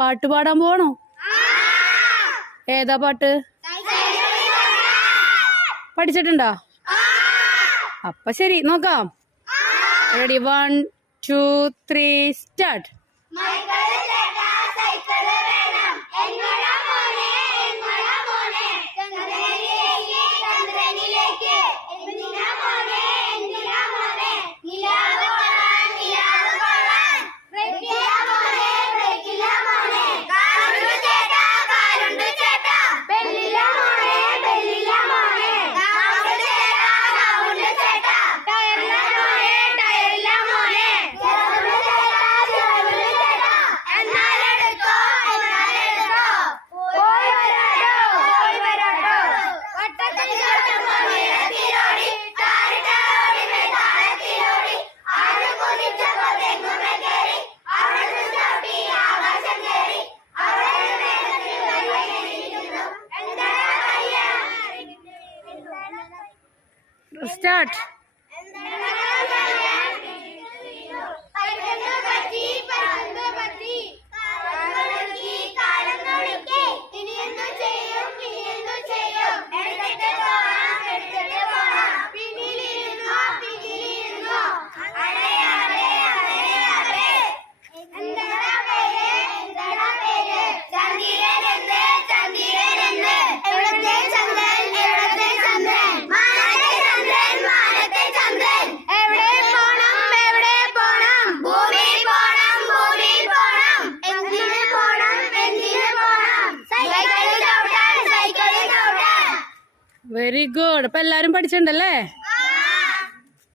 പാട്ട് പാടാൻ പോണോ? ഏതാ പാട്ട്? പഠിച്ചിട്ടുണ്ടോ? അപ്പൊ ശരി, നോക്കാം. Ready, 1 2 3 start. Start. Very good. അപ്പൊ എല്ലാരും പഠിച്ചിട്ടുണ്ടല്ലേ?